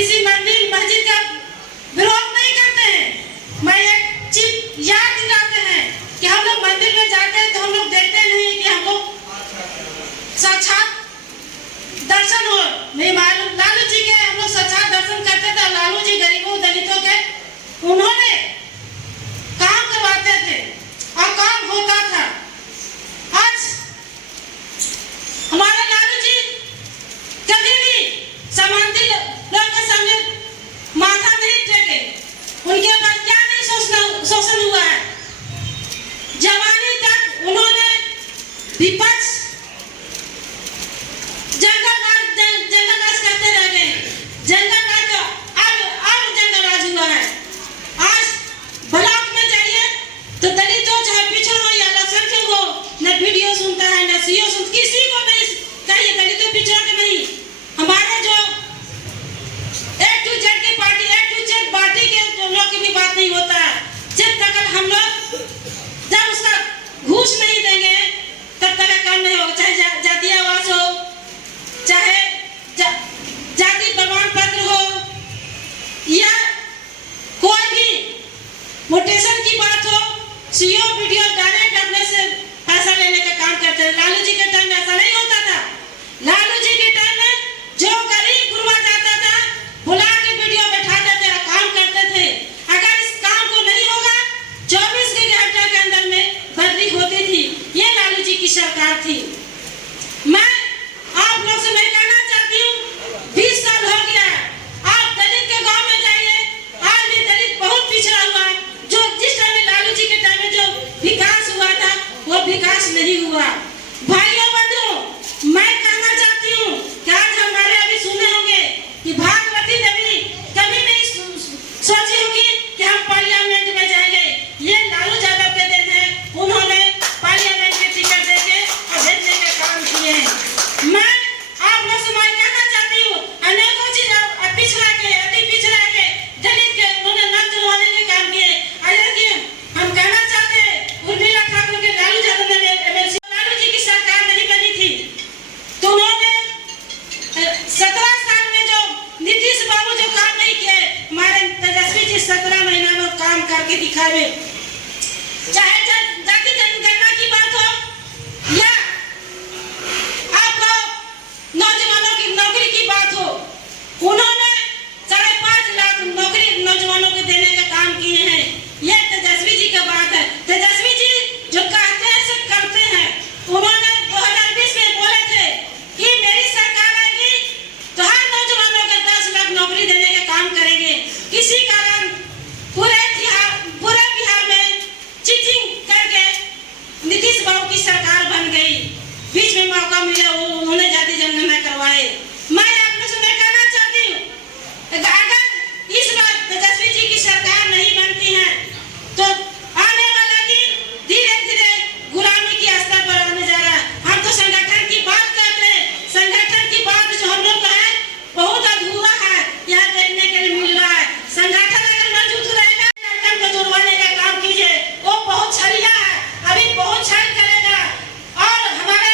किसी मंदिर मस्जिद का विरोध नहीं करते हैं। मैं एक चीज याद दिलाते हैं कि हम लोग मंदिर में जाते हैं तो हम लोग देखते नहीं कि हम लोग साक्षात दर्शन हो नहीं मालूम। लालू जी के हम लोग साक्षात दर्शन करते थे। लालू जी गरीबों दलितों के उन्होंने काम करवाते थे और काम होता था। आज हमारे लालू जी कभी भी समांती लोग के सामने माथा नहीं टेके। उनके ऊपर क्या नहीं शोषण हुआ है। जवानी तक उन्होंने विपक्ष जंगलराज करते रह गए। जंगलराज तो अब जंगलराज हुआ है। आज ब्लॉक में जाइए तो दलितों चाहे पिछड़ हो या अल्पसंख्यक हो, न वीडियो सुनता है न सीओ सुनता, किसी को नहीं कहिए दलितों पिछड़ के नहीं। हमारे जो A to Z की party, A to Z party के लोग की भी बात नहीं होता है। जब तक हम लोग जब उसका घूस नहीं देंगे तब तक काम नहीं होगा। चाहे जातीय आवास हो, चाहे जाति प्रमाण पत्र हो, या कोई भी मोटेशन की बात हो, सीओ वीडियो डायरेक्ट अपने से पैसा लेने का काम करते हैं। लालू जी के टाइम में ऐसा नहीं होता था। लालू जी के टाइम में जो गरीब गुरबा जाता था बुला के वीडियो बैठाते थे, काम करते थे। अगर इस काम को नहीं होगा 24 घंटे के अंदर में बदली होती थी। ये लालू जी की सरकार थी। मैं आप लोग से मैं कहना चाहती हूँ 20 साल हो गया है। आप दलित के गांव में जाइए, आज भी दलित बहुत पिछड़ा हुआ है। जो जिस टाइम में लालू जी के टाइम में जो विकास हुआ था वो विकास नहीं हुआ। भाइयों बंधुओं, मैं कहना चाहती हूँ कि आज हमारे अभी सुने होंगे कि भागवती देवी कभी नहीं सोची होगी कि हम पार्लियामेंट में जाएंगे। ये लालू यादव के देन है। उन्होंने पार्लियामेंट के टिकट देके और भेजने के काम किए हैं। मैं आप लोग से मैं कहना चाहती हूँ अनेकों चीज पिछड़ा के अति पिछड़ा के दलित के उन्होंने नाम दिलवाने के काम किए। लेकिन हम कहना चाहते हैं उर्मिला ठाकुर के लालू यादव ने एमएलसी लालू जी की सरकार नहीं बनी थी तो उन्होंने 17 साल में जो नीतीश बाबू जो काम नहीं किए, हमारे तेजस्वी जी 17 महीना में काम करके दिखाए। चाहे जाति जनगणना की बात हो या आपको नौजवानों की नौकरी की बात हो, उन्होंने 5.5 लाख नौकरी नौजवानों को देने का काम किए हैं। ये तेजस्वी जी का बात है। तेजस्वी जी जो कहते हैं सब करते हैं। उन्होंने 2020 में बोले थे कि मेरी सरकार आएगी तो हर नौजवानों को 10 लाख नौकरी देने का काम करेंगे। किसी कारण पूरे बिहार में चीटिंग करके नीतीश बाबू की सरकार बन गई। बीच में मौका मिला उन्होंने जाति जनगणना करवाए। मैं आप लोग से मैं कहना चाहती हूँ अगर इस बार तेजस्वी जी की सरकार नहीं बनती है तो आने वाला दिन धीरे धीरे गुलामी की स्तर पर आने जा रहा है। हम तो संगठन की बात करते हैं। संगठन की बात जो हम लोग का है बहुत अधूरा है, यहाँ देखने के लिए मिल रहा है। संगठन अगर मजबूत रहेगा को जुड़वाने का काम कीजिए। वो बहुत छलिया है, अभी बहुत छल करेगा। और हमारे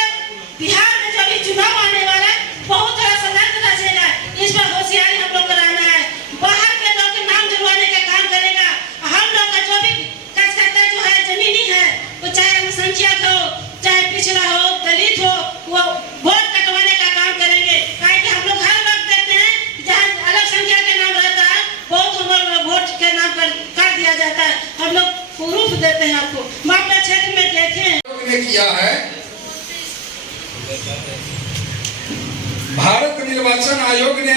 बिहार में जो भी चुनाव आने वाला है बहुत बड़ा संघर्ष रचेगा। इस पर होशियारी हम लोग को रहना है। बाहर के लोग के नाम जुड़वाने का काम करेगा। हम लोग का जो भी कसकता जो है जमीनी है, वो चाहे अल्पसंख्यक हो चाहे पिछड़ा हो दलित हो, वो वोट कटवाने का काम करेंगे। कि हम लोग हर वक्त देखते हैं जहाँ अल्पसंख्यक के नाम रहता है बहुत वोट के नाम पर कर दिया जाता है। हम लोग प्रूफ देते हैं आपको। मैं अपने क्षेत्र में देखे किया है। भारत निर्वाचन आयोग ने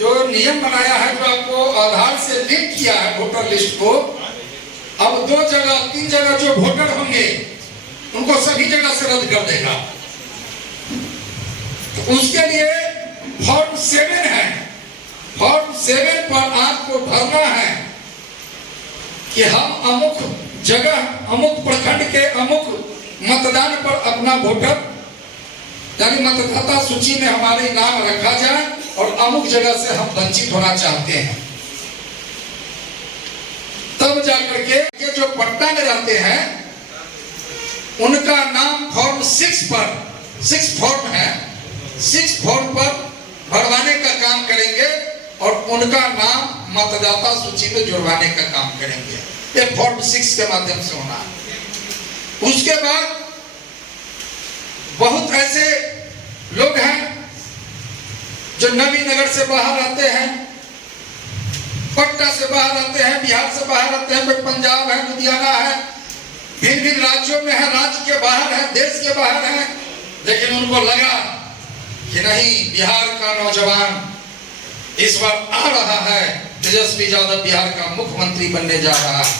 जो नियम बनाया है, जो आपको आधार से लिंक किया है वोटर लिस्ट को, अब 2 जगह 3 जगह जो वोटर होंगे उनको सभी जगह से रद्द कर देगा। तो उसके लिए फॉर्म 7 है। फॉर्म 7 पर आपको भरना है कि हम अमुक जगह अमुक प्रखंड के अमुक मतदान पर अपना वोटर यानी मतदाता सूची में हमारे नाम रखा जाए और अमुक जगह से हम वंचित होना चाहते हैं। तब जाकर के ये जो पट्टा में रहते हैं उनका नाम फॉर्म 6 पर 6 फॉर्म है, 6 फॉर्म पर भरवाने का काम करेंगे और उनका नाम मतदाता सूची में जुड़वाने का काम करेंगे। ये फॉर्म 6 के माध्यम से होना है। उसके बाद बहुत ऐसे लोग हैं जो नवीनगर से बाहर आते हैं, पटना से बाहर आते हैं, बिहार से बाहर आते हैं, कोई पंजाब है, लुधियाना है, भिन्न भिन्न राज्यों में है, राज्य के बाहर है, देश के बाहर है, लेकिन उनको लगा कि नहीं, बिहार का नौजवान इस बार आ रहा है, तेजस्वी यादव बिहार का मुख्यमंत्री बनने जा रहा है।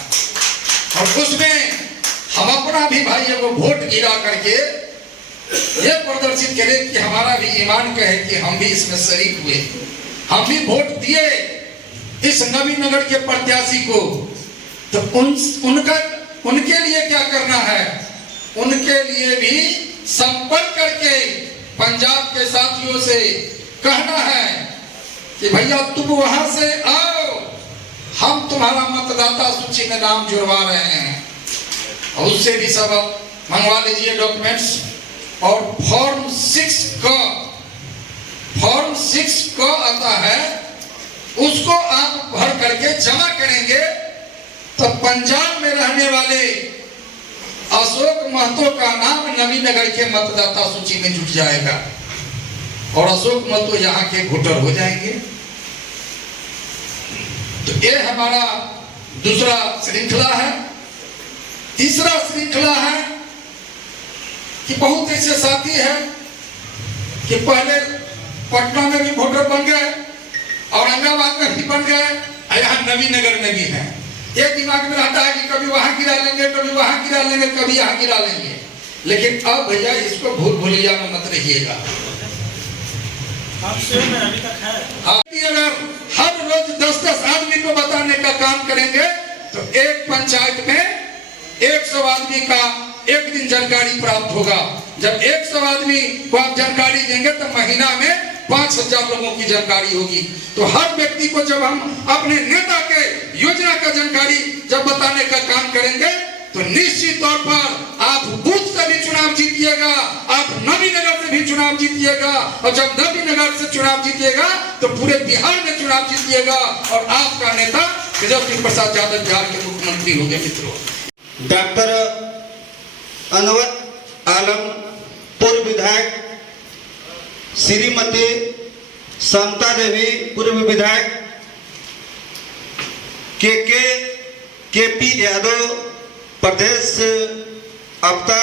और उसमें हम अपना भी भाई को वोट गिरा करके ये प्रदर्शित करें कि हमारा भी ईमान कहे कि हम भी इसमें शरीक हुए, हम भी वोट दिए इस नवीनगर के प्रत्याशी को। तो उनके लिए क्या करना है, उनके लिए भी संपर्क करके पंजाब के साथियों से कहना है कि भैया तुम वहां से आओ, हम तुम्हारा मतदाता सूची में नाम जुड़वा रहे हैं। और उससे भी सब मंगवा लीजिए डॉक्यूमेंट्स। और फॉर्म 6 का आता है, उसको आप भर करके जमा करेंगे तो पंजाब में रहने वाले अशोक महतो का नाम नवीनगर के मतदाता सूची में जुट जाएगा और अशोक महतो यहाँ के वोटर हो जाएंगे। तो ये हमारा दूसरा श्रृंखला है। तीसरा श्रृंखला है कि बहुत ऐसे साथी हैं कि पहले पटना में भी वोटर बन गए, औरंगाबाद में भी बन गए, यहाँ नवीनगर में भी है। एक दिमाग में रहता है कि कभी वहां गिरा लेंगे, कभी वहां गिरा लेंगे, कभी यहाँ गिरा लेंगे। लेकिन अब भैया इसको भूल भुलैया में मत रहिएगा। अगर हर रोज 10-10 आदमी को बताने का काम करेंगे तो एक पंचायत में 100 आदमी का एक दिन जानकारी प्राप्त होगा। जब 100 आदमी को आप जानकारी देंगे तो महीना में 5000 लोगों की जानकारी होगी। तो हर व्यक्ति को जब हम अपने नेता के योजना का जानकारी जब बताने का काम करेंगे तो निश्चित तौर पर आप बूथ से भी चुनाव जीतिएगा, आप नवीनगर से भी चुनाव जीतिएगा, और जब नवीनगर से चुनाव जीतिएगा तो पूरे बिहार में चुनाव जीतिएगा और आपका नेता तेजस्वी प्रसाद यादव बिहार के मुख्यमंत्री होंगे। मित्रों, डॉक्टर अनवर आलम पूर्व विधायक, श्रीमती समता देवी पूर्व विधायक, के पी यादव प्रदेश आपदा